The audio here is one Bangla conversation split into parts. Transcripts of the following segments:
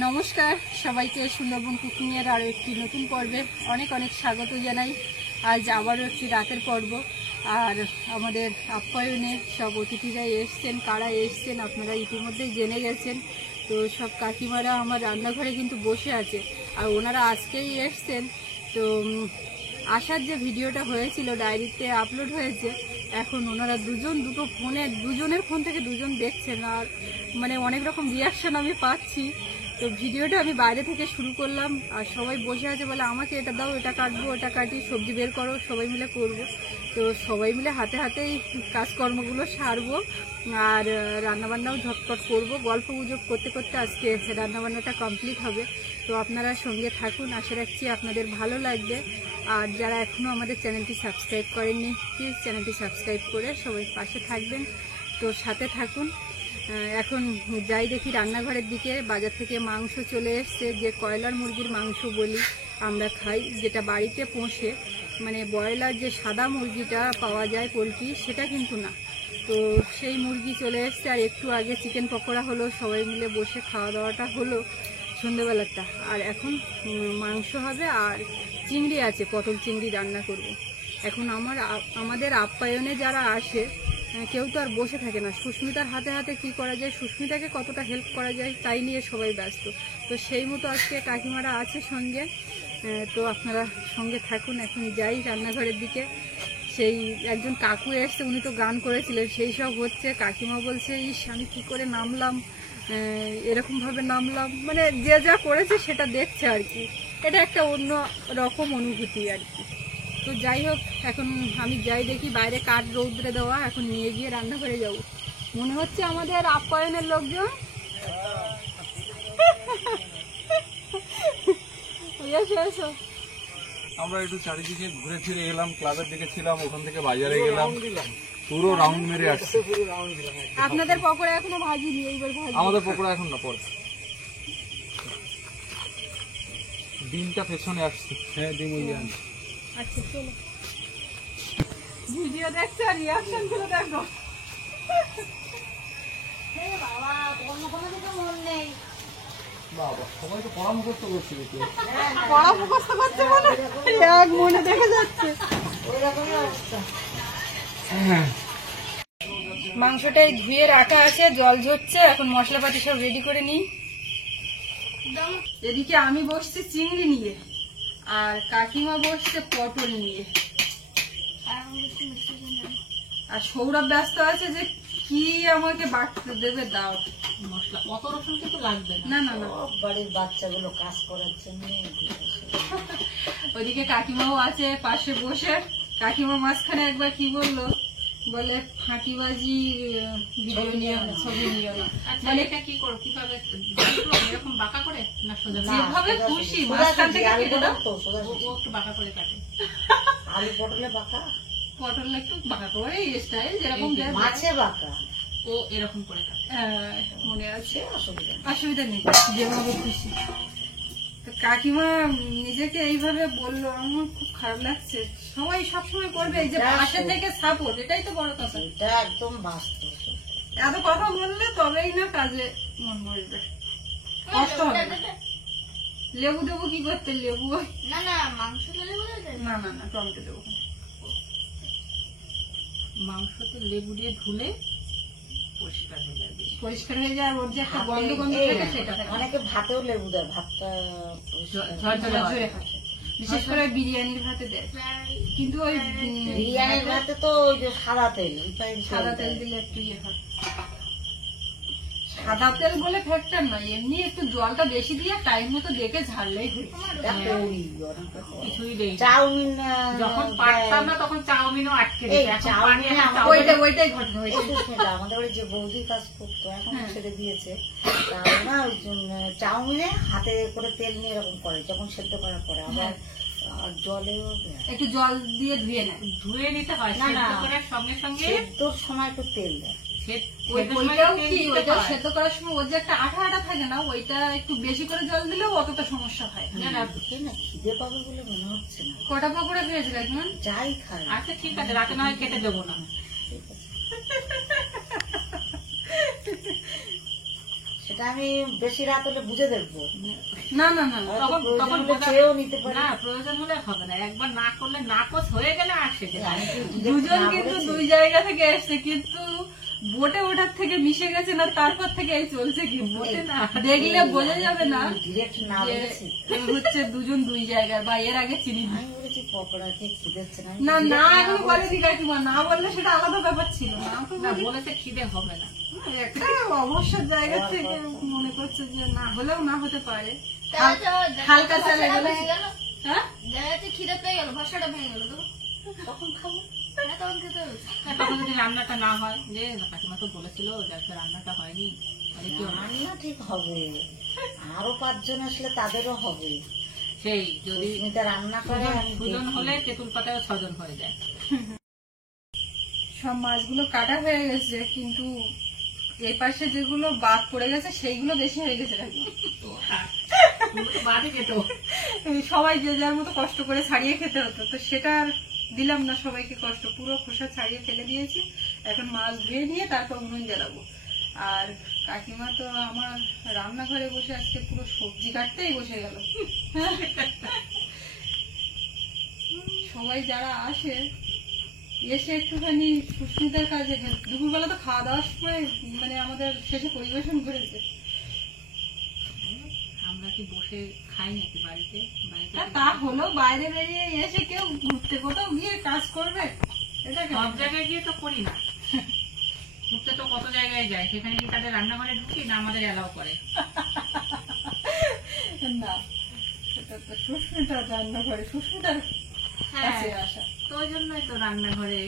নমস্কার সবাইকে, সুন্দরবন কুকিং এর আরো একটি নতুন পর্বে অনেক অনেক স্বাগত জানাই। আজ আবারও একটি রাতের পর্ব। আর আমাদের আপ্যায়নে সব অতিথিরা এসছেন। কারা এসছেন আপনারা ইতিমধ্যেই জেনে গেছেন। তো সব কাকিমারা আমার রান্নাঘরে কিন্তু বসে আছে, আর ওনারা আজকেই এসছেন। তো আসার যে ভিডিওটা হয়েছিল ডায়েরিতে আপলোড হয়েছে, এখন ওনারা দুটো ফোনে, দুজনের ফোন থেকে দুজন দেখছেন। আর মানে অনেক রকম রিয়াকশন আমি পাচ্ছি। তো ভিডিওটা আমি বাইরে থেকে শুরু করলাম, আর সবাই বসে আছে বলে আমাকে এটা দাও, এটা কাটবো, ওটা কাটি, সবজি বের করো, সবাই মিলে করব। তো সবাই মিলে হাতে হাতেই কাজকর্মগুলো সারবো, আর রান্নাবান্নাও ঝটপট করব। গল্প গুজব করতে করতে আজকে রান্নাবান্নাটা কমপ্লিট হবে। তো আপনারা সঙ্গে থাকুন, আশা রাখছি আপনাদের ভালো লাগবে। আর যারা এখনও আমাদের চ্যানেলটি সাবস্ক্রাইব করেননি, প্লিজ চ্যানেলটি সাবস্ক্রাইব করে সবাই পাশে থাকবেন। তো সাথে থাকুন। এখন যাই দেখি রান্নাঘরের দিকে। বাজার থেকে মাংস চলে এসছে, যে কয়লার মুরগির মাংস বলি আমরা খাই, যেটা বাড়িতে পোষে, মানে ব্রয়লার যে সাদা মুরগিটা পাওয়া যায় পোলট্রি, সেটা কিন্তু না। তো সেই মুরগি চলে এসছে। আর একটু আগে চিকেন পকোড়া হলো, সবাই মিলে বসে খাওয়া দাওয়াটা হলো সন্ধ্যেবেলাটা। আর এখন মাংস হবে, আর চিংড়ি আছে, পটল চিংড়ি রান্না করব। এখন আমাদের আপ্যায়নে যারা আসে কেউ তো আর বসে থাকে না। সুস্মিতার হাতে হাতে কি করা যায়, সুস্মিতাকে কতটা হেল্প করা যায়, তাই নিয়ে সবাই ব্যস্ত। তো সেই মতো আজকে কাকিমারা আছে সঙ্গে। তো আপনারা সঙ্গে থাকুন। এখন যাই রান্নাঘরের দিকে। সেই একজন কাকু এসছে, উনি তো গান করেছিলেন, সেই সব হচ্ছে। কাকিমা বলছে, ইস আমি কি করে নামলাম, এরকমভাবে নামলাম, মানে যে যা করেছে সেটা দেখছে আর কি। এটা একটা অন্য রকম অনুভূতি আর কি। তো যাই হোক, এখন আমি যাই দেখি বাইরে কাঠ রৌদ্রে দেওয়া, এখন নিয়ে গিয়ে রান্নাঘরে যাব। মনে হচ্ছে আমাদের আপ্যায়নের লোকজন। আমরা একটু চারিদিকে ঘুরে ফিরে এলাম, ক্লাবের দিকে ছিলাম, ওখান থেকে বাজারে গেলাম, পুরো রাউন্ড মেরে আসছে। আপনাদের পকোড়া এখনো ভাজিনি, এইবার ভাজি। আমাদের পকোড়া এখন না, পরে ডিমটা পেছনে আসছে। হ্যাঁ, ডিম ওই আনছে। আচ্ছা চলো, ভিডিও দেখছো আর রিয়াকশন গুলো দেখো। বাবা, সবাই তো পড়া মুখস্থ করছে দেখি। পড়া মুখস্থ করছে মানে এক মনে দেখা যাচ্ছে। মাংসটাই ধুয়ে রাখা আছে, জল ঝরছে, এখন মশলাপাতি সব রেডি করে নিই। এদিকে আমি বসছি চিংড়ি নিয়ে, আর কাকিমা বসছে পটল নিয়ে, আর সৌরভ ব্যস্ত আছে যে কি আমাকে বাটতে দেবে, দাও মশলা। অত রসুন কিন্তু লাগবে না। না না, বাড়ির বাচ্চাগুলো কাজ করার জন্য। ওইদিকে কাকিমাও আছে পাশে বসে। কাকিমা মাঝখানে একবার কি বললো, বলে ফাঁকিবাজি ভিডিও নিয়ে ছবি নিও না। মানে এটা কি করো, কিভাবে এরকম বাঁকা করে না সোজা, যেভাবে খুশি মাঝখান থেকে কেটে দাও। ও একটু বাঁকা করে কাটে। আলু পটলে বাঁকা, পটল একটু বাঁকা করে স্টাইল যেরকম মাছে বাঁকা, ও এরকম করে কাটে। মনে আছে, অসুবিধা নেই, যেভাবে খুশি। তো কাকিমা নিজেকে এইভাবে বললো, আমার খুব খারাপ লাগছে। সবাই সবসময় করবে, এই যে পাশে থেকে সাপোর্ট, এটাই তো বড় কথা। এটা একদম বাস্তব। এত কথা বললে তবেই না কাজে মন বসবে, কষ্ট হবে। লেবু দেবো কি করতে, লেবু না না মাংস লেবু না না না, টমেটো দেবো। মাংস তো লেবু দিয়ে ধুলে পরিষ্কার হয়ে যাবে, পরিষ্কার হয়ে যায়। ওর যে একটা গন্ধ গন্ধ থাকে সেটা। অনেকে ভাতেও লেবু দেয়, ভাতটা ঝরঝরে হয়, বিশেষ করে বিরিয়ানির ভাতে দেয়। কিন্তু ওই বিরিয়ানির ভাতে তো ওই যে সাদা তেল, সাদা তেল দিলে একটু ইয়ে হয়। সাদা তেল বলে ফ্যাক্টর নয়, এমনি একটু জলটা বেশি দিয়ে টাইম মতো দেখে ঝাড়লেই হয়। কিছুই দেই, চাউমিন যখন পারতাম না তখন চাউমিনও আটকে দিত। ওইটাই ঘটনা হয়েছে। আমাদের বাড়ি যে বৌদি কাজ করতো, এখন ছেড়ে দিয়েছে। তাও না ওই চাউমিনে হাতে করে তেল নিয়ে এরকম করে, যখন সেদ্ধ করার পরে আবার জলেও একটু জল দিয়ে ধুয়ে নিতে হয়। না না, সঙ্গে সঙ্গে সেদ্ধর সময় একটু তেল দেয়। ওইটাও সেদ্ধ করার সময় ওর যে একটা আঠা আঠা থাকে না, ওইটা একটু বেশি করে জল দিলেও অতটা সমস্যা হয় না। খিদে পাবে বলে মনে হচ্ছে না। কটা পকোড়া খেয়েছিল এখন? যাই খাই। আচ্ছা ঠিক আছে, রাতে না হয় কেটে দেবো না। সেটা আমি বেশি রাত হলে বুঝে দেখবো, না না না তখন তখন চেয়েও নিতে পারি। না প্রয়োজন হলে হবে না, একবার না করলে নাকচ হয়ে গেলে আর সেটা আমি কি দুজন না কিন্তু বলেছি? দুই জায়গা থেকে এসছে, কিন্তু বোটে ওঠার থেকে মিশে গেছে না, তারপর থেকে এই চলছে কি বোটে না দেখলে বোঝা যাবে না ডিরেক্ট না যে বলেছি। হচ্ছে দুজন দুই জায়গার, বা এর আগে চিনি আমি বলেছি পকোড়া খেয়ে খিদে হচ্ছে না। আমি না direct না এগুলো বলেছি। বলেনি কাকিমা, না বললে সেটা আলাদা ব্যাপার ছিল না, তো না বলি- বলেছে খিদে হবে না। একটা অবসর জায়গা থেকে মনে করছে যে না হলেও না হতে পারে। তাহলে তো হালকা চালে ভাষাটা গেলে ভেঙে গেল, হ্যাঁ জায়গাতে খিদে পেয়ে গেল, ভাষাটা ভেঙে গেল, তো তখন খাবো। হ্যাঁ, তখন খেতে হবে। হ্যাঁ, তখন যদি রান্নাটা না হয়, যে কাকিমা তো বলেছিল যে আজকে রান্নাটা হয়নি, তাহলে কি হবে? রান্না ঠিক হবে, আরো 5 জন আসলে তাদেরও হবে। সেই যদি সুস্মিতা রান্না করে আমি দুজন দেখি। হলে তেঁতুল পাতায় 6 জন হয়ে যায়। সব মাছগুলো কাটা হয়ে গেছে, কিন্তু এই পাশে যেগুলো বাদ পড়ে গেছে সেইগুলো বেশি হয়ে গেছে কাকিমা। বাদে যেত। এই সবাই যে যার মতো কষ্ট করে ছাড়িয়ে খেতে হতো, তো সেটা আর দিলাম না সবাইকে কষ্ট, পুরো খোসা ছাড়িয়ে ফেলে দিয়েছি। এখন মাছ ধুয়ে নিয়ে তারপর উনুন জ্বালাবো। আর কাকিমা তো আমার রান্নাঘরে বসে আজকে পুরো সবজি কাটতেই বসে গেল। সবাই যারা আসে এসে একটুখানি সুস্মিতার কাজে দুপুরবেলা তো খাওয়া দাওয়ার সময় মানে আমাদের শেষে পরিবেশন করেছে। আমরা কি বসে খাই নাকি বাড়িতে? বাড়িতে হ্যাঁ, তা হলো বাইরে বেরিয়ে এসে কেউ ঘুরতে কোথাও গিয়ে কাজ করবে, এটা কেন? সব জায়গায় গিয়ে তো করি না, ঘুরতে তো কত জায়গায় যায়, সেখানে কি তাদের রান্নাঘরে ঢুকি না আমাদের এলাও করে? না, এটা তো সুস্মিতার রান্না করে, সুস্মিতার হ্যাঁ, কাছে আসা। তো ওই জন্যই তো রান্নাঘরে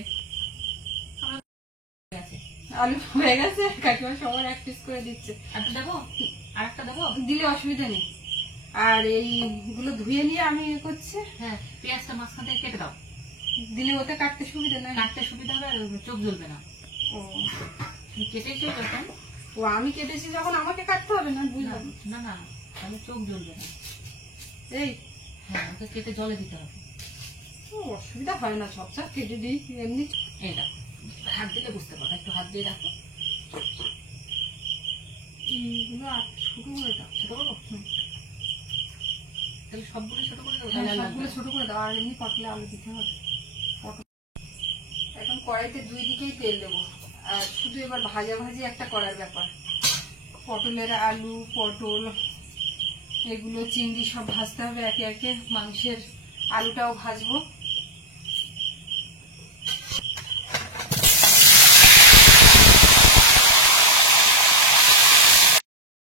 আছে। আলু হয়ে গেছে, কাকিমা সবার এক পিস করে দিচ্ছে। একটা দেবো, আর একটা দেবো। দিলে অসুবিধা নেই। আর এইগুলো ধুয়ে নিয়ে আমি ইয়ে করছি, হ্যাঁ, পেঁয়াজটা মাঝখান থেকে কেটে দাও, দিলে ওতে কাটতে সুবিধা নাই। কাটতে সুবিধা হবে, আর চোখ জ্বলবে না। ও তুমি কেটেছি যখন, ও আমি কেটেছি যখন আমাকে কাটতে হবে না, বুঝলাম। না না তাহলে চোখ জ্বলবে না। এই হ্যাঁ, ওকে কেটে জলে দিতে হবে। ও, অসুবিধা হয় না, সব সব কেটে দিই এমনি। এই দেখো, হাত দিলে বুঝতে পারো, একটু হাত দিয়ে রাখো। এইগুলো আর ছোট করে দাও। ছোট করবো? তাহলে সবগুলো ছোট করে দেবো, হ্যাঁ, তাহলে আর সবগুলো লাগবে না। ছোট করে দাও, আর এমনি পটলে আলু দিতে হবে। এখন কড়াইতে দুই দিকেই তেল দেবো, আর শুধু এবার ভাজা ভাজি একটা করার ব্যাপার। পটলের আলু, পটল, এগুলো চিংড়ি সব ভাজতে হবে একে একে। মাংসের আলুটাও ভাজবো।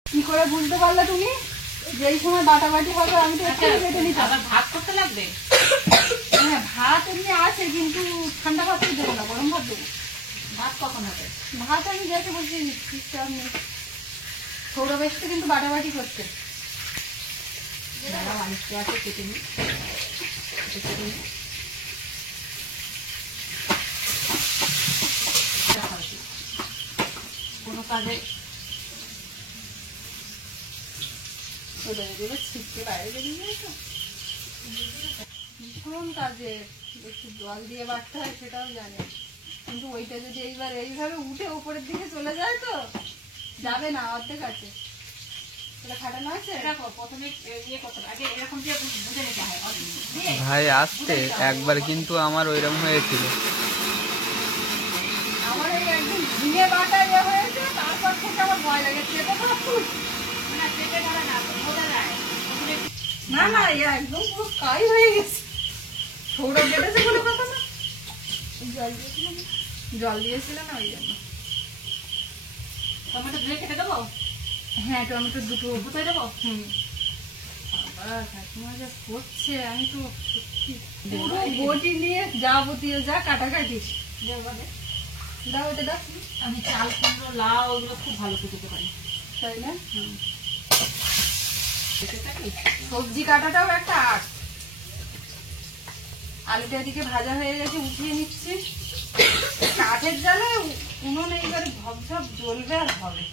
কি করে বুঝতে পারলে তুমি যেই সময় বাটাবাটি হবে? আমি তো একটু কেটে নিতাম। আবার ভাত করতে লাগবে। হ্যাঁ, ভাত এমনি আছে, কিন্তু ঠান্ডা ভাতই দেবো না, গরম ভাত দেবো। ভাত কখন হবে? ভাত আমি যাকে বলছি সিস্টেম নেই। সৌরভেশটা কিন্তু বাটাবাটি করতে। দাঁড়াও, আমি পেঁয়াজটা কেটে নিই। এটা কেটে নিই। এটা ফালতু। কোনো কাজে চলে গেলে ছিটকে বাইরে বেরিয়ে যায় তো। ভীষণ কাজে একটু জল দিয়ে বাটতে হয় সেটাও জানে, কিন্তু ওইটা যদি এইবার এইভাবে উঠে উপরের দিকে চলে যায় তো যাবে না, অর্ধেক আছে। এটা ফাটানো আছে। দেখো, প্রথমে ইয়ে করতে হবে, আগে এরকম দিয়ে বুঝে নিতে হয়। দিয়ে ভাই আসতে একবার কিন্তু আমার ওইরকম হয়েছিল। আমার এই একদিন ঝিঙে বাটা ইয়ে হয়েছে, তারপর থেকে আমার ভয় লাগে চেপে থাকুক। না, পেটে ধরে না, বোঝা যায়। প্রথমে না না, এ একদম পুরো কাই হয়ে গেছে। সৌরভ কেটেছে কোনো কথা না, জল দিয়েছিল না ওই জন্য। টমেটো ধুয়ে কেটে দেবো, হ্যাঁ, টমেটো দুটো। দুটোই দেবো। বাবা, কাকিমা যা করছে, আমি তো সত্যি পুরো বটি নিয়ে যাবতীয় যা কাটাকাটি। দাও এটা দাও। আমি চাল কুমড়ো, লাউ ওগুলো খুব ভালো কুটতে পারি। তাই না? কেটে থাকি। সবজি কাটাটাও একটা আর্ট। আলুটা এদিকে ভাজা হয়ে গেছে, উঠিয়ে নিচ্ছি। কাঠের জালে উনুন এইবারে ঝপঝপ জ্বলবে আর হবে।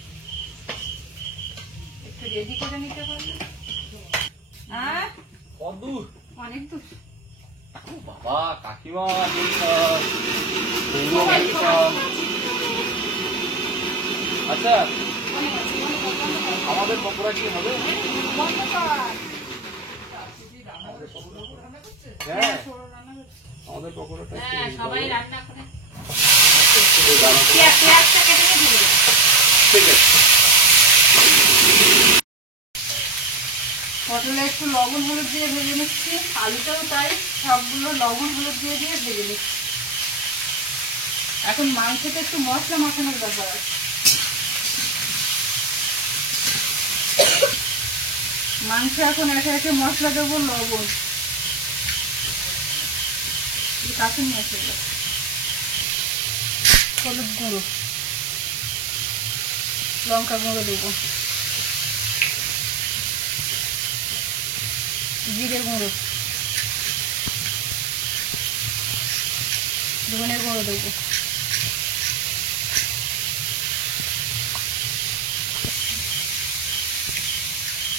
একটু রেডি করে নিতে পারলে। হ্যাঁ, কদূর অনেক দূর। বাবা, কাকিমা বলতাম, বৌমা বলতাম। আচ্ছা, আমাদের পকোড়া কি হবে? হ্যাঁ, আমাদের পকোড়াটা হ্যাঁ, সবাই রান্না করে পেঁয়াজটা কেটে নিয়ে দিয়ে দেবো। ঠিক আছে। পটলে একটু লবণ হলুদ দিয়ে ভেজে নিচ্ছি, আলুটাও তাই, সবগুলো লবণ হলুদ দিয়ে দিয়ে ভেজে নিচ্ছি। এখন মাংসতে একটু মশলা মাখানোর ব্যাপার আছে। মাংস এখন একে একে মশলা দেবো, লবণ, কাঁচুন মশলা, হলুদ গুঁড়ো, লঙ্কা গুঁড়ো দেবো, জিরে গুঁড়ো, ধনে গুঁড়ো দেবো,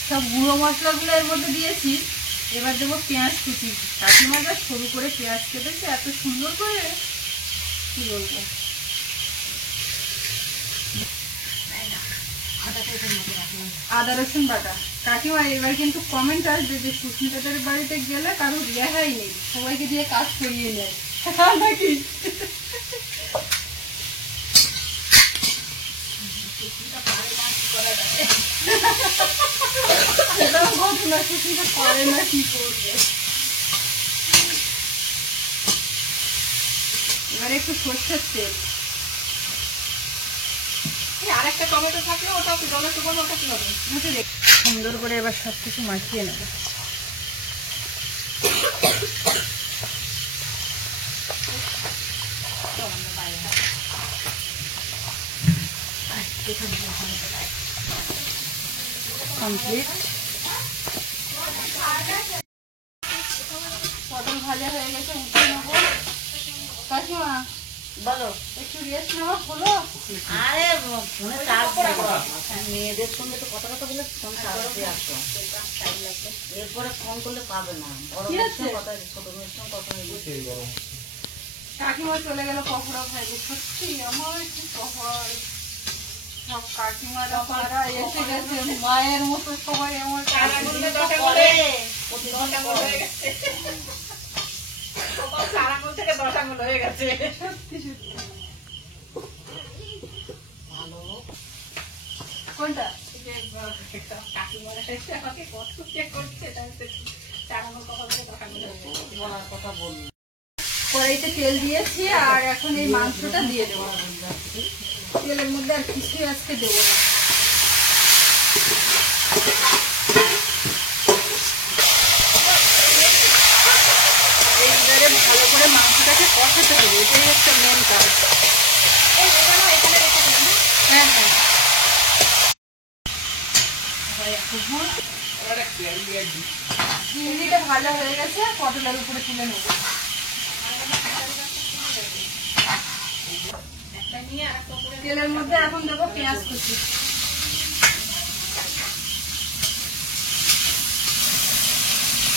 সব গুঁড়ো মশলাগুলো এর মধ্যে দিয়েছি। এবার দেবো পেঁয়াজ কুচি। কাকিমাটা সরু করে পেঁয়াজ কেটেছে এত সুন্দর করে, কি বলবো। আদা রসুন বাটা। কাকিমা এবার কিন্তু কমেন্ট আসবে যে সুস্মিতাদের বাড়িতে গেলে কারো রেহাই নেই, সবাইকে দিয়ে কাজ করিয়ে নেয় নাকি। এটাও ঘটনা, সুস্মিতা পারে না, কি করবে। এবারে একটু সর্ষের তেল। আরেকটা টমেটো থাকলে ওটা জলে শুকনো, ওটা কি হবে? সুন্দর করে এবার সবকিছু মাখিয়ে নেব। কমপ্লিট। পটল ভাজা হয়ে গেছে, উঠিয়ে নেবো। কাকিমা বলো। একটু রেস্ট নেওয়া হলো? আরে ফোনে চার্জ দেবো, মেয়েদের সঙ্গে তো কথা বলে ফোন চার্জ দিয়ে আসো, এরপরে ফোন করলে পাবে না। বড় মেয়ের সঙ্গে কথা হয়েছে, ছোট মেয়ের সঙ্গে কথা হয়েছে। কাকিমা চলে গেল পকোড়া ভাইবে। সত্যি আমার কি কপাল, সব কাকিমারা পাড়া এসে গেছে, মায়ের মতো সবাই আমার আঙুলে দশটা পরে দশ আঙুল হয়ে গেছে। চার আঙুল থেকে 10 আঙুল হয়ে গেছে। সত্যি সত্যি। কোনটা? কাকিমারা এসে আমাকে কত কে করছে, এটা হচ্ছে 4 আঙুল কপাল থেকে 10 আঙুল হয়ে গেছে। বলার কথা বললি। কড়াইতে তেল দিয়েছি আর এখন এই মাংসটা দিয়ে দেবো। তেলের মধ্যে আর কিছুই আজকে দেবো না। এইবারে ভালো করে মাংসটাকে কষাতে হবে, এটাই হচ্ছে মেন কাজ। হ্যাঁ হ্যাঁ। চিংড়িটা ভাজা হয়ে গেছে, পটলের উপরে তুলে নেবো। তেলের মধ্যে এখন দেবো পেঁয়াজ কুচি।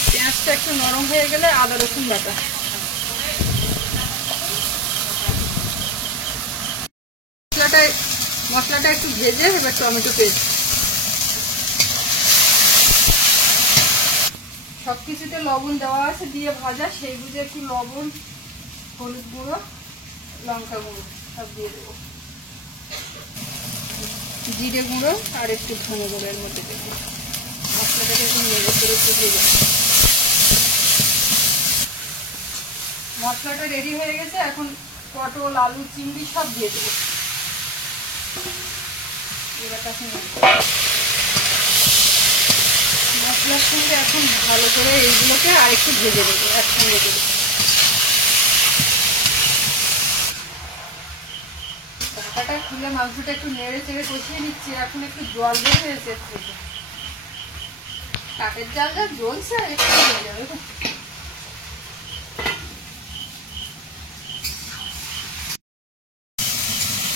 পেঁয়াজটা একটু নরম হয়ে গেলে আদা রসুন বাটা। মশলাটা একটু ভেজে এবার টমেটো পেস্ট। সবকিছুতে লবণ দেওয়া আছে, দিয়ে ভাজা, সেই বুঝে একটু লবণ, হলুদ গুঁড়ো, লঙ্কা গুঁড়ো সব দিয়ে দেবো, জিরে গুঁড়ো আর একটু ধনে গুঁড়ো এর মধ্যে দেবো। মশলাটাকে একটু নেড়ে করে একটু ভেজে। মশলাটা রেডি হয়ে গেছে, এখন পটল, আলু, চিংড়ি সব দিয়ে দেবো। এবার তাকে মশলার সঙ্গে এখন ভালো করে এইগুলোকে আর একটু ভেজে দেবো, একসঙ্গে দেবো। ঢাকাটা খুলে মাংসটা একটু নেড়ে চেড়ে কষিয়ে নিচ্ছি। এখন একটু জল বের হয়েছে এর থেকে, কাঠের জালটা জ্বলছে, একটু হয়ে যাবে।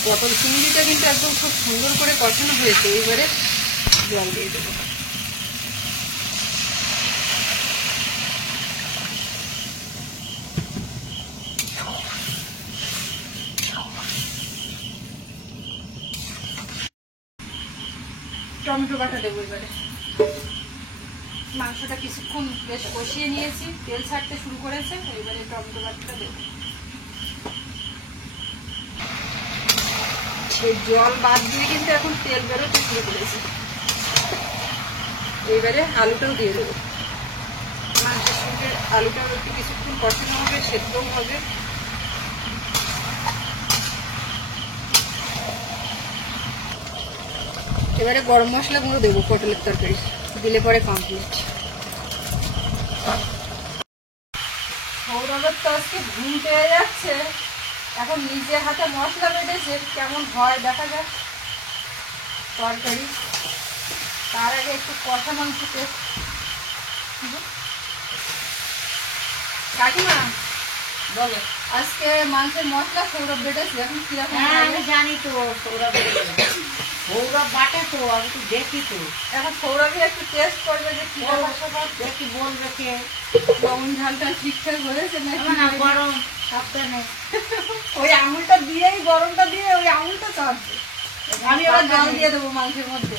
পটল চিংড়িটা কিন্তু একদম খুব সুন্দর করে কষানো হয়েছে, এবারে জল দিয়ে দেবো। টমেটো বাটা দেবো এবারে। মাংসটা কিছুক্ষণ বেশ কষিয়ে নিয়েছি, তেল ছাড়তে শুরু করেছে, এবারে টমেটো বাটাটা দেবো। সেই জল বাদ দিয়ে কিন্তু এখন তেল বেরোতে শুরু করেছে। এবারে আলুটাও দিয়ে দেবো। মাংসের সঙ্গে আলুটাও একটু কিছুক্ষণ কষানো হবে, সেদ্ধও হবে। এবারে গরম মশলা গুঁড়ো দেবো পটলের তরকারি, দিলে পরে কমপ্লিট। সৌরভের তো আজকে ঘুম পেয়ে যাচ্ছে, এখন নিজের হাতে মশলা বেটেছে, কেমন হয় দেখা যাক তরকারি। তার আগে একটু কষা মাংস টেস্ট। কাকিমা বলো, আজকে মাংসের মশলা সৌরভ বেটেছে, এখন কিরকম হ্যাঁ লাগে? আমি জানি তো সৌরভ সৌরভ বাটে তো, আমি তো দেখি তো। এখন সৌরভই একটু টেস্ট করবে যে কি দেখি বলবে কে লবণ ঝালটা ঠিকঠাক হয়েছে না নাকি। গরম সাবধানে। ওই আঙুলটা দিয়েই, গরমটা দিয়ে ওই আঙুলটা চাপবে। আমি এবার জল দিয়ে দেবো মাংসের মধ্যে,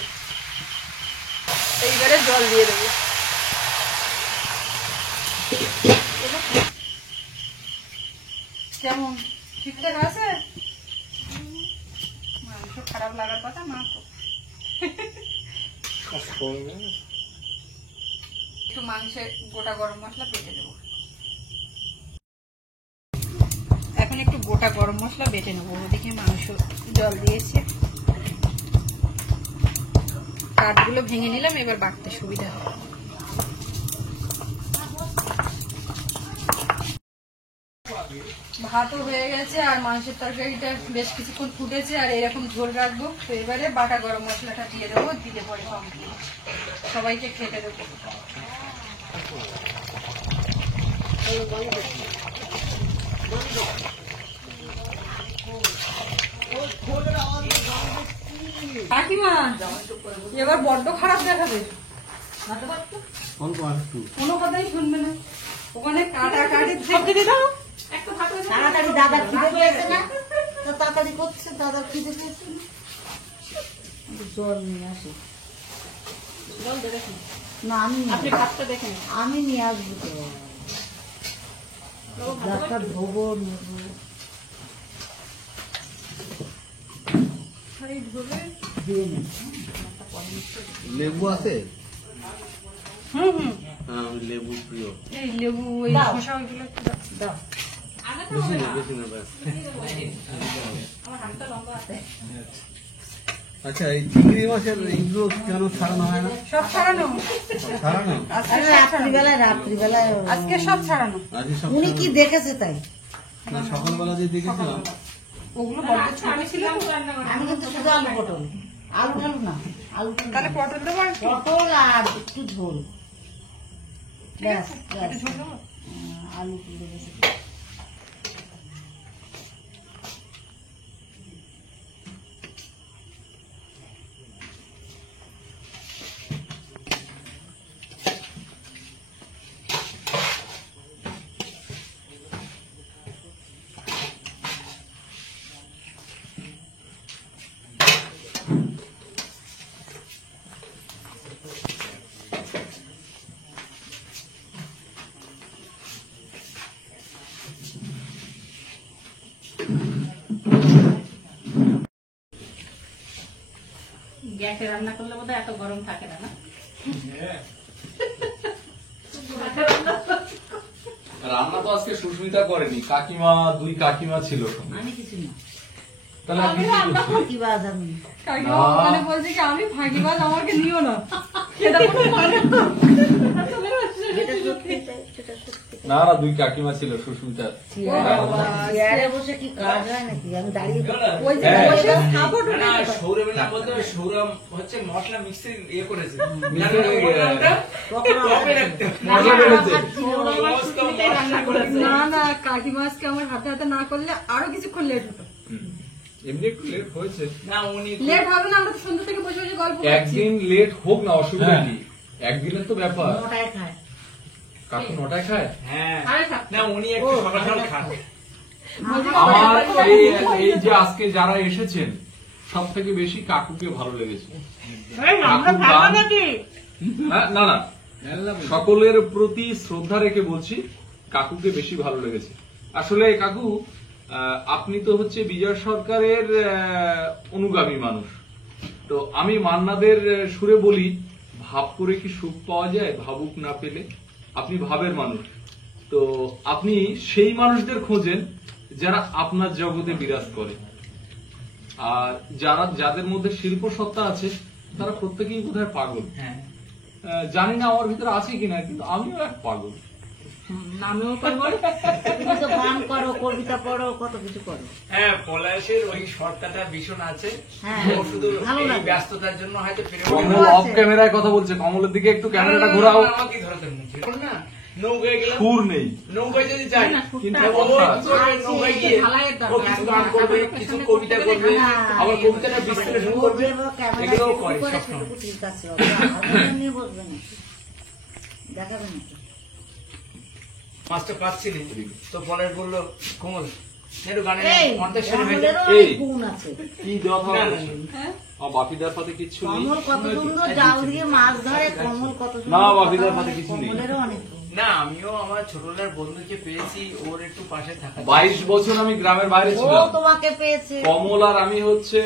এইবারে জল দিয়ে দেবো। কেমন ঠিকঠাক আছে? মাংস খারাপ লাগার কথা না তো। একটু মাংসে গোটা গরম মশলা বেটে দেবো। এখন একটু গোটা গরম মশলা বেটে নেবো। ওদিকে মাংস জল দিয়েছে, কাঠগুলো ভেঙে নিলাম, এবার বাটতে সুবিধা হবে। ভাতও হয়ে গেছে আর মাংসের তরকারিটা বেশ কিছুক্ষণ ফুটেছে, আর এরকম ঝোল রাখবো। তো এবারে বাটা গরম মশলাটা দিয়ে দেবো, দিলে পরে কমপ্লিট। সবাইকে খেতে দেবো। কাকিমা এবার বড্ড খারাপ দেখাবে, কোনো কথাই শুনবে না। ওখানে কাটা কাটি সব দিয়ে দাও। তাড়াতাড়ি দাদা খিদে পেয়েছে না তো, তাড়াতাড়ি করছে, দাদা খিদে পেয়েছে না। জল নিয়ে আসি। না আমি আপনি ভাতটা দেখেন। আমি নিয়ে আসবো তো, গ্লাসটা ধোবো নেবো। দিয়ে নে। লেবু আছে? হুম হুম, হ্যাঁ, আমি লেবু প্রিয়। এই লেবু ওই দাও। শসা ওইগুলো একটু দাও। দাও। বেশি না, বেশি না, ব্যাস। আচ্ছা, এই চিংড়ি মাছের এইগুলো কেন ছাড়ানো হয় না? সব ছাড়ানো, ছাড়ানো? আজকে আরে সব ছাড়ানো। রাত্রিবেলায় আজকে সব ছাড়ানো। আজকে সব উনি কি দেখেছে তাই? না, সকালবেলা যে দেখেছিলাম। ওগুলো বড্ড ছোট ছিল তো। আমি কিন্তু শুধু আলু পটল, আলু ঢালু না, আলু ঢালু তাহলে না। পটল দেবো আর কি? পটল আর একটু ঝোল, ব্যাস ব্যাস। একটু ঝোল দেবো? আলু তুলে গেছে। গ্যাসে রান্না করলে বোধহয় এত গরম থাকে না। রান্না তো আজকে সুস্মিতা করেনি, কাকিমা, দুই কাকিমা ছিল। আমি কিছু না, তাহলে আপনি কি করছেন? কি বাজ আমি। কাকিমা ওখানে বলছে কি আমি ফাঁকিবাজ, আমাকে নিও না। সেটা কোনো মানে না। যেটা সত্যি তাই, সেটা সত্যি। না না, দুই কাকিমা ছিল সুস্মিতা। চেয়ারে বসে কি কাজ হয় নাকি? আমি দাঁড়িয়ে ওই যে হ্যাঁ। বসে খাবো ঢুকে না, যাবে। সৌরভের না বলতে হবে, সৌরভ হচ্ছে মশলা মিক্সি ইয়ে করেছে। মিক্সি করে, টপে রাখতে হবে। মজা বেড়েছে। সমস্ত মশলা করেছে। না না, কাকিমা আজকে আমার হাতে হাতে না করলে আরো কিছুক্ষণ লেট হতো। এমনি একটু লেট হয়েছে। না উনি লেট হবে না, আমরা তো সন্ধ্যা থেকে বসে বসে গল্প করছি। একদিন লেট হোক না, অসুবিধা নেই। একদিনের তো ব্যাপার। মোটায় খায়। কাকু 9টায় খায়। হ্যাঁ আরে থাক। না উনি একটু সকাল সকাল খান। আমার এই যে আজকে যারা এসেছেন সব থেকে বেশি কাকুকে ভালো লেগেছে। এই, আমরা কাকুর ভালো গান- নাকি? হ্যাঁ, না না, সকলের প্রতি শ্রদ্ধা রেখে বলছি, কাকুকে বেশি ভালো লেগেছে। আসলে কাকু, আপনি তো হচ্ছে বিজয় সরকারের অনুগামী মানুষ। তো আমি মান্নাদের সুরে বলি, ভাব করে কি সুখ পাওয়া যায়, ভাবুক না পেলে। আপনি ভাবের মানুষ, তো আপনি সেই মানুষদের খোঁজেন যারা আপনার জগতে বিরাজ করে। আর যাদের মধ্যে শিল্প সত্তা আছে তারা প্রত্যেকেই বোধহয় পাগল। হ্যাঁ, জানি না আমার ভিতরে আছে কিনা, কিন্তু আমিও এক পাগল। আমিও পাগল। তুমি তো গান করো, কবিতা পড়ো, কত কিছু করো। হ্যাঁ, পলাশের ওই সত্তাটা ভীষণ আছে। হ্যাঁ, ও শুধু ভালো এই লাগে। ব্যস্ততার জন্য হয়তো ফিরে কমল অফ ক্যামেরায় কথা বলছে, কমলের দিকে একটু ক্যামেরাটা ঘোরাও। আমাকে ধরতে মুখে না, নৌকায় গেলাম, সুর নেই, নৌকায় যদি যাই, না, সুরটা কিন্তু আছে। ও কি করবে, আছে, নৌকায় গিয়ে ঢালাইয়ের দরকার। ও কিছু গান করবে, কিছু কবিতা করবে, আবার কবিতাটা বিশ্লেষণ করবে, এগুলোও করে সবসময়। ঠিক আছে, বাবা, নিয়ে বসবে না, দেখাবে না। মাছটা পাচ্ছিলি তো পলাশ বললো, কোমল একটু গানের এই, কন্টেস্টেড হয়ে যায়। কমলেরও এই। অনেক গুণ আছে। কি কথা না, না, বলছে? বাপিদার পাতে কিচ্ছু নেই। কমল কত সুন্দর জাল দিয়ে মাছ ধরে, কমল কত সুন্দর না, কথা বাপিদার বলে, পাতে কিছু নেই। কমলেরও অনেক গুণ। না, আমিও আমার ছোটবেলার বন্ধুকে পেয়েছি, ওর একটু পাশে থাকা। 22 বছর আমি গ্রামের বাইরে ও ছিলাম। তোমাকে পেয়েছে। কমল আর আমি হচ্ছে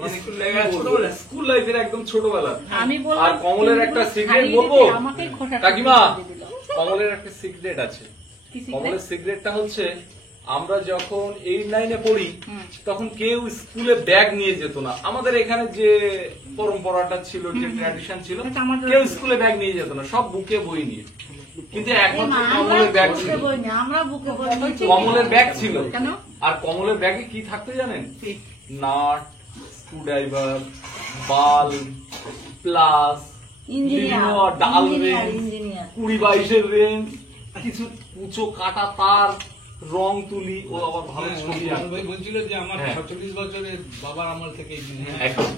মানে স্কুল লাইফের ছোটবেলা। স্কুল লাইফের একদম ছোটবেলা। আমি বললাম, আর কমলের একটা সিক্রেট বলবো আমাকেই খোটা কাকিমা, কমলের একটা সিক্রেট আছে। কি secret? কমলের সিক্রেটটা হচ্ছে, আমরা যখন 8-9 পড়ি তখন কেউ স্কুলে ব্যাগ নিয়ে যেত না। আমাদের এখানে যে পরম্পরাটা ছিল, যে ট্র্যাডিশন ছিল, কেউ স্কুলে ব্যাগ নিয়ে যেত না, সব বুকে বই নিয়ে। কিন্তু এই একমাত্র মা, আমরা কমলের ব্যাগ বুকে ছিল। বই না, আমরা বুকে বই নিয়েছি। কমলের ব্যাগ ছিল। কেন? আর কমলের ব্যাগে কি থাকতো জানেন? নাট, স্ক্রুড্রাইভার, বাল, প্লাস, ইঞ্জিনিয়ার, ডাল ইঞ্জিনিয়ার, রেঞ্জ, ইঞ্জিনিয়ার। 20-22 রেঞ্জ, কিছু কুচো কাটা তার, রং তুলি। ও আবার ভালো ছবি আঁকতো। ভাই বলছিল যে আমার হ্যাঁ। 46 বছরের বাবার আমল থেকে এই জিনিস। একদম।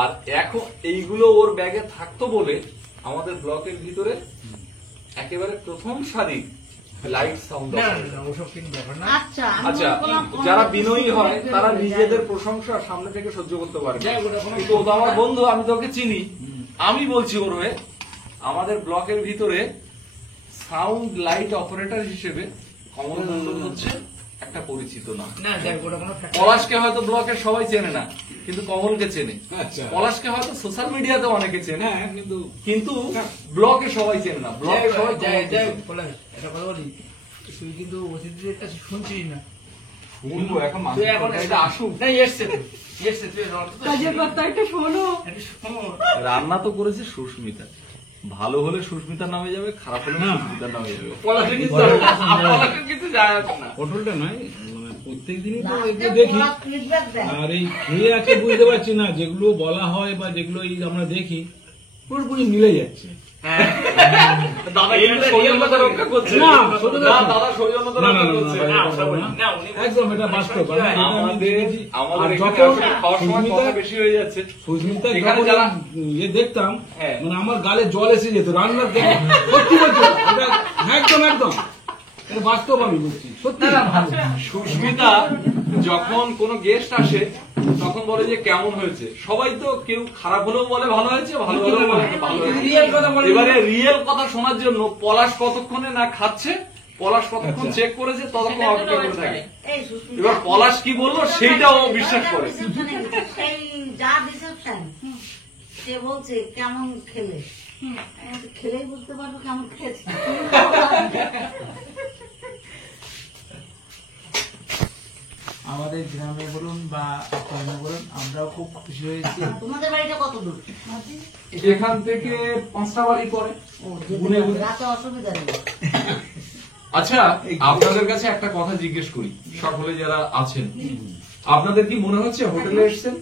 আর এখন এইগুলো ওর ব্যাগে থাকতো বলে আমাদের ব্লকের ভিতরে একেবারে প্রথম সারি লাইট সাউন্ড। না, না, না, ওসব কিন্তু ব্যাপার না। আচ্ছা, আমি আচ্ছা, মনে করলাম কমল যারা কিছু বিনয়ী হয় বের তারা করে নিজেদের যায়। প্রশংসা সামনে থেকে সহ্য করতে পারে না। যাই হোক, ওটা কোনো কিন্তু ও তো আমার বন্ধু, আমি তোকে চিনি। আমি বলছি ওর হয়ে, আমাদের ব্লকের ভিতরে সাউন্ড লাইট অপারেটর হিসেবে কমল মন্ডল হচ্ছে একটা পরিচিত নাম। না, যাই হোক, ওটা কোনো factor না। পলাশকে হয়তো ব্লকের সবাই চেনে না, কিন্তু কমলকে চেনে। আচ্ছা। পলাশকে হয়তো সোশ্যাল মিডিয়াতে অনেকে চেনে, হ্যাঁ, কিন্তু কিন্তু ব্লকে সবাই চেনে না। যাই ব্লকে হোক, সবাই যাই হোক, যাই হোক, কমলকে চেনে। পলাশ, একটা কথা বলি, তুই কিন্তু অতিথিদের কাছে শুনছিস না। শুনবো, এখন তুই মানুষ এখন এটা আসুক। না, এসছে তো, এসছে, তুই রক্ত তো কাজের ছিলি। কথা একটু শোনো। একটু শোন। রান্না তো করেছে সুস্মিতা। ভালো হলে সুস্মিতার নামে যাবে, খারাপ হলে সুস্মিতার নামে যাবে। পলাশের কিছু পলাশের কিছু যায় আসে না। পটলটা নয়, মানে প্রত্যেক দিনই তো লাস্টে এগুলো দেখি। পলাশ feedback দেয়। আর এই খেয়ে আছে বুঝতে পারছি না, যেগুলো বলা হয় বা যেগুলো এই আমরা দেখি পুরোপুরি মিলে যাচ্ছে। হ্যাঁ। দাদা কিন্তু সৌজন্যতা রক্ষা করছে। না, সৌজন্যতা- না, দাদা সৌজন্যতা না, না, রক্ষা না, করছে। না, না, ওটা বলি না, উনি একদম এটা বাস্তব। কি হয়? আমাদের আর এখানে যখন আসলে খাওয়ার সময় কথা বেশি হয়ে যাচ্ছে। সুস্মিতা এখানে যখন যারা- ইয়ে দেখতাম, হ্যাঁ। মানে আমার গালে জল এসে যেত রান্নার দেখে। সত্যি বলছি, এটা একদম একদম এটা বাস্তব আমি বলছি, সত্যি। সুস্মিতা যখন কোনো গেস্ট আসে তখন বলে যে কেমন হয়েছে। সবাই তো কেউ খারাপ হলেও বলে ভালো হয়েছে, ভালো হলেও বলে ভালো হয়েছে। রিয়েল কথা বলে। এবারে রিয়েল কথা শোনার জন্য পলাশ কতক্ষণে না খাচ্ছে, পলাশ কতক্ষণ চেক করেছে, ততক্ষণ অপেক্ষা করে থাকে। এই সুস্মিতা, এবার পলাশ কি বললো সেইটাও ও বিশ্বাস করে। reception-এ গেছে, সেই যা রিসেপশন সে বলছে কেমন খেলে, আমি বলছি, খেলেই বুঝতে পারবো কেমন খেয়েছে। আমাদের গ্রামে বলুন বা আপনারা বলুন, আমরাও খুব খুশি হয়েছি। তোমাদের বাড়িটা কত দূর? এখান থেকে 5টা বাড়ি পরে। ও, যেতে গুনে পারবে, গুনে। রাতে অসুবিধা নেই। আচ্ছা, আপনাদের কাছে একটা কথা জিজ্ঞেস করি, সকলে যারা আছেন, আপনাদের কি মনে হচ্ছে হোটেলে এসেছেন?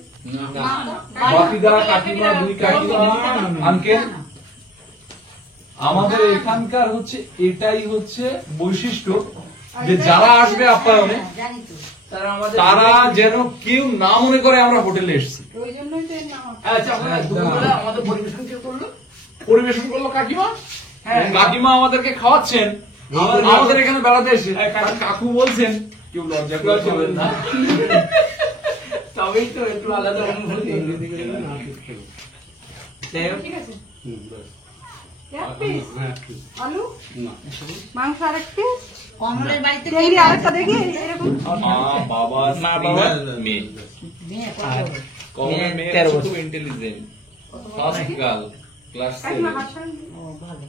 বাপিদা, কাকিমা, দুই কাকিমা, আঙ্কেল, আমাদের এখানকার হচ্ছে এটাই হচ্ছে বৈশিষ্ট্য যে যারা আসবে আপ্যায়নে হ্যাঁ, জানি তো। তারা আমাদের তারা যেন কেউ না মনে করে আমরা হোটেলে এসেছি। ওই জন্যই তো এর নাম। আচ্ছা, আমরা দুপুরবেলা আমাদের পরিবেশন কে করলো? পরিবেশন করলো কাকিমা। হ্যাঁ। কাকিমা আমাদেরকে খাওয়াচ্ছেন আমাদের এখানে বেড়াতে এসে। আর কাকু বলছেন কেউ লজ্জা করবেন না। তো তবেই তো একটু আলাদা অনুভূতি। যাই হোক, ঠিক আছে এক পিস আলু মাংস আরেক পিস কমলের বাড়িতে চিংড়ি আরেকটা দেখি এরকম মা বাবা মা, স্ত্রী, বাবা, মেয়ে। মেয়ে আর কমলের মেয়ে 13 খুব বছর। ইন্টেলিজেন্ট, ফার্স্ট গার্ল, ক্লাস কাকিমা 7। হাত সরান। ও ভালো।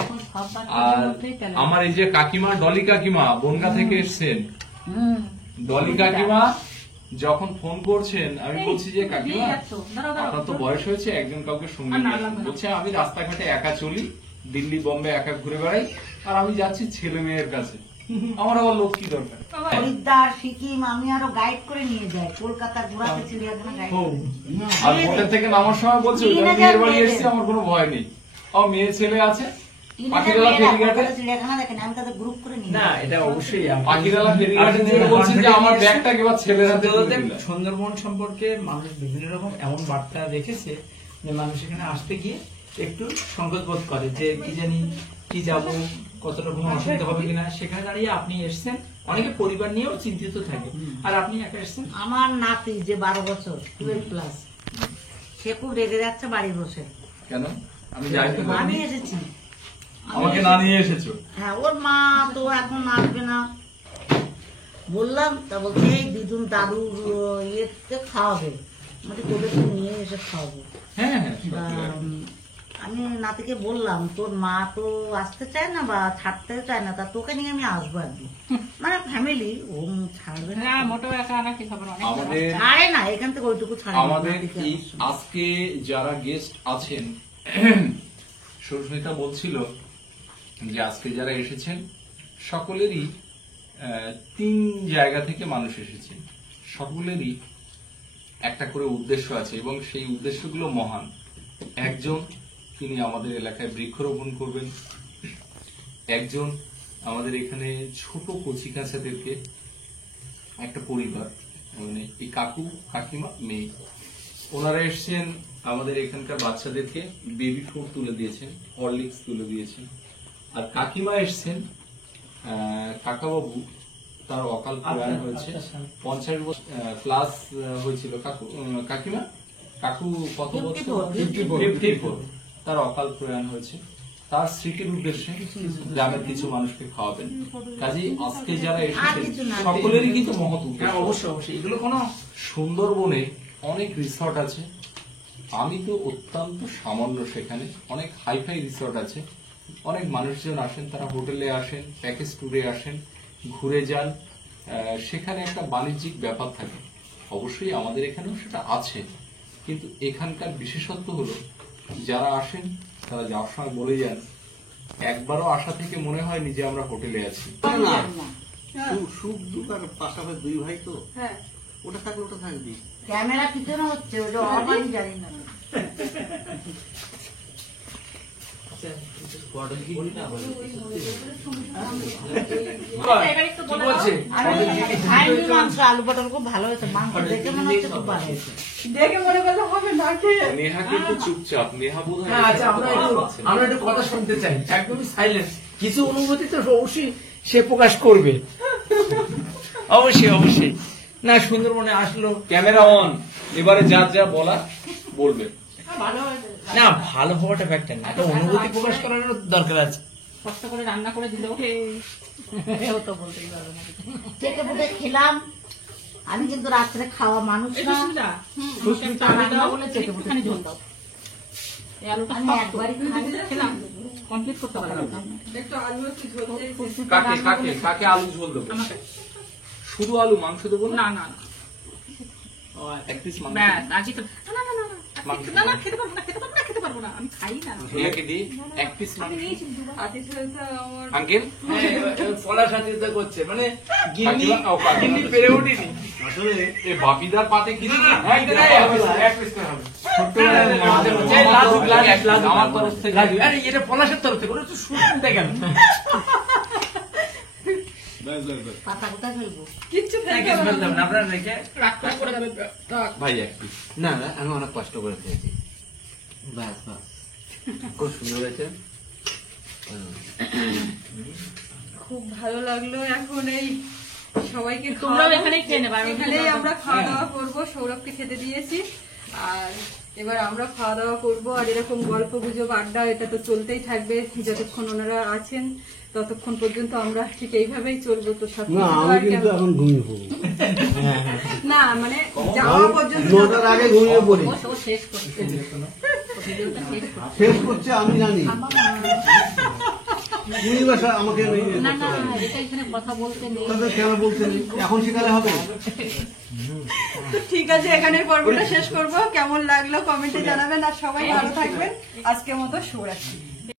এখন সব আর বাচ্চাদের মধ্যেই চলে। আমার এই যে কাকিমা, ডলি কাকিমা বনগা থেকে এসছেন। হুম। ডলি কাকিমা যখন ফোন করছেন, আমি বলছি যে কাকিমা আপনার তো বয়স হয়েছে, একজন কাউকে সঙ্গে নিয়ে আসুন। বলছে আমি রাস্তাঘাটে একা চলি, দিল্লি বোম্বে একা ঘুরে বেড়াই, আর আমি যাচ্ছি ছেলে মেয়ের কাছে, আমার আবার লোক কি দরকার। হরিদ্বার, সিকিম আমি আরো গাইড করে নিয়ে যাই, কলকাতা ঘোরাতে চিড়িয়াখানা গাইড ও, আর হোটেল থেকে নামার সময় বলছে ওই জন্য মেয়ের বাড়ি এসেছি, আমার কোনো ভয় নেই, আমার মেয়ে ছেলে আছে। পাখিরালা ফেরিঘাটে, চিড়িয়াখানা দেখেন, আমি তাদের গ্রুপ করে নিয়ে না এটা অবশ্যই পাখিরালা ফেরিঘাটে নেমে বলছে যে আমার ব্যাগটাকে এবার ছেলের হাতে তুলে দিলাম। সুন্দরবন সম্পর্কে মানুষ বিভিন্ন রকম এমন বার্তা রেখেছে যে মানুষ এখানে আসতে গিয়ে একটু সংকোচ বোধ করে যে কি জানি কি যাব, কতটা কোনো অসুবিধা হবে কিনা। সেখানে দাঁড়িয়ে আপনি এসছেন, অনেকে পরিবার নিয়েও চিন্তিত থাকে, আর আপনি একা এসছেন। আমার নাতি যে 12 বছর 12 প্লাস, সে খুব রেগে যাচ্ছে বাড়ি বসে। কেন? আমি যাই তো আমি করিনি। এসেছি, আমাকে না নিয়ে এসেছো? হ্যাঁ ওর মা তো এখন আসবে না বললাম, তা বলছে এই দিদুন দাদু ইয়েতে খাওয়াবে, মানে তোদের নিয়ে এসে খাওয়াবো। হ্যাঁ হ্যাঁ, তা, সত্যি। আমি নাতিকে বললাম তোর মা তো আসতে চায় না বা ছাড়তে চায় না, তা তোকে নিয়ে আমি আসবো একদিন, মানে ফ্যামিলি ও ছাড়বে না, না মোটেও একা আনা কি খবর অনেক আমাদের ছাড়ে না এখান থেকে ওইটুকু ছাড়ে না, আমাদের নাতিকে এই আসবে। আজকে যারা গেস্ট আছেন, সুস্মিতা বলছিল যে আজকে যারা এসেছেন সকলেরই 3 জায়গা থেকে মানুষ এসেছেন, সকলেরই একটা করে উদ্দেশ্য আছে এবং সেই উদ্দেশ্যগুলো মহান। একজন তিনি আমাদের এলাকায় বৃক্ষরোপণ করবেন, একজন আমাদের এখানে ছোট কচিকাঁচাদেরকে একটা পরিবার, মানে এই কাকু কাকিমা মেয়ে, ওনারা এসছেন আমাদের এখানকার বাচ্চাদেরকে বেবি ফুড তুলে দিয়েছেন, হরলিক্স তুলে দিয়েছেন। আর কাকিমা এসছেন, কাকাবাবু তার অকাল প্রয়াণ হয়েছে, 50 বছর প্লাস হয়েছিল কাকিমা, কাকু কত বছর? 54 তার অকাল প্রয়াণ হয়েছে। তার স্মৃতির উদ্দেশ্যে গ্রামের কিছু মানুষকে খাওয়াবেন। কাজেই আজকে যারা এসেছেন সকলেরই কিন্তু মহৎ উদ্দেশ্য। হ্যাঁ অবশ্যই অবশ্যই, এগুলো কোনো সুন্দরবনে অনেক রিসর্ট আছে, আমি তো অত্যন্ত সামান্য, সেখানে অনেক হাইফাই রিসর্ট আছে, অনেক মানুষজন আসেন, তারা হোটেলে আসেন, প্যাকেজ ট্যুরে আসেন, ঘুরে যান, সেখানে একটা বাণিজ্যিক ব্যাপার থাকে। অবশ্যই আমাদের এখানেও সেটা আছে, কিন্তু এখানকার বিশেষত্ব হলো যারা আসেন তারা যাওয়ার সময় বলে যান একবারও আসা থেকে মনে হয়নি যে আমরা হোটেলে আছি। সুখ দুঃখ আর পাশাপাশি 2 ভাই তো, হ্যাঁ ওটা থাকলে ওটা থাকবি। ক্যামেরা পিছনে হচ্ছে ওটা আমি জানি না। কি বলছে? আমি খাইনি মাংস, আলু পটল খুব ভালো হয়েছে, মাংস দেখে মনে হচ্ছে খুব ভালো হয়েছে। দেখে মনে করলে হবে না খেয়ে নেহা কিন্তু চুপচাপ, নেহা বোধ হয় হ্যাঁ, আচ্ছা আমরা একটু কথা শুনতে চাই, একদমই সাইলেন্স। কিছু অনুভূতি তো অবশ্যই সে প্রকাশ করবে, অবশ্যই অবশ্যই। না সুন্দরবনে আসলো, ক্যামেরা অন, এবারে যা যা বলা বলবে। ভালো হয়েছে, না ভালো হওয়াটা ব্যাপারটা না, একটা অনুভূতি প্রকাশ করার দরকার আছে। কষ্ট করে রান্না করে দিল ও তো বলতেই পারবে না। চেটে পুটে খেলাম, আমি কিন্তু রাত্রে খাওয়া মানুষ না, সুস্মিতা রান্না বলে চেটে পুটে একটুখানি ঝোল খেলাম। দাও, এই আলুটা আমি একবারই খাই। খেলাম কমপ্লিট করতে পারলাম না। কাকে কাকে কাকে আলু ঝোল দেবো? আমাকে শুধু আলু, মাংস দেবো না না? না না এক পিস মাংস ব্যাস আজকে তো না না না না মাংস না না খেতে পারবো না খেতে পারবো না খেতে পারবো না, আমি খাই না। নেহাকে দিই এক পিস মাংস। আঙ্কেল পলাশ হাতিটা করছে, মানে গিন্নি কাকিমা, ও কাকিমা। গিন্নি পেরে উঠিনি। আসলে এই বাপিদার পাতে কিছু না, এক পিস করে হবে। এই লাজু, লাজু, আমার তরফ থেকে লাজু। আরে এটা পলাশের তরফ থেকে, ওটা তো সুস্মিতা কেন? পাতা কোথায় ফেলবো? কিচ্ছু এক পিস বলতাম না, আপনারা রেখে রাগ করে যাবে রাগ। ভাই এক পিস। না না, আমি অনেক কষ্ট করে খেয়েছি। বাস বাস, খুব সুন্দর হয়েছে। খুব ভালো লাগলো। এখন এই সবাইকে তোমরাও এখানেই খেয়ে নেবে, আর এখানেই আমরা খাওয়া দাওয়া করবো। সৌরভকে খেতে দিয়েছি, আর এবার আমরা খাওয়া দাওয়া করবো। আর এরকম গল্প গুজব আড্ডা এটা তো চলতেই থাকবে যতক্ষণ ওনারা আছেন, ততক্ষণ পর্যন্ত আমরা ঠিক এইভাবেই চলবো। তো সব না আমি কিন্তু এখন ঘুমিয়ে পড়বো। না মানে যাওয়া পর্যন্ত 9টার আগে ঘুমিয়ে পড়ি। ও শেষ করছে, শেষ করছে আমি জানি। তুমি বাসা আমাকে না না এটা এখানে কথা বলতে নেই। কেন বলতে নেই? এখন শিখালে হবে। তো ঠিক আছে, এখানে পর্বটা শেষ করবো। কেমন লাগলো কমেন্টে জানাবেন, আর সবাই ভালো থাকবেন। আজকের মতো শুভরাত্রি।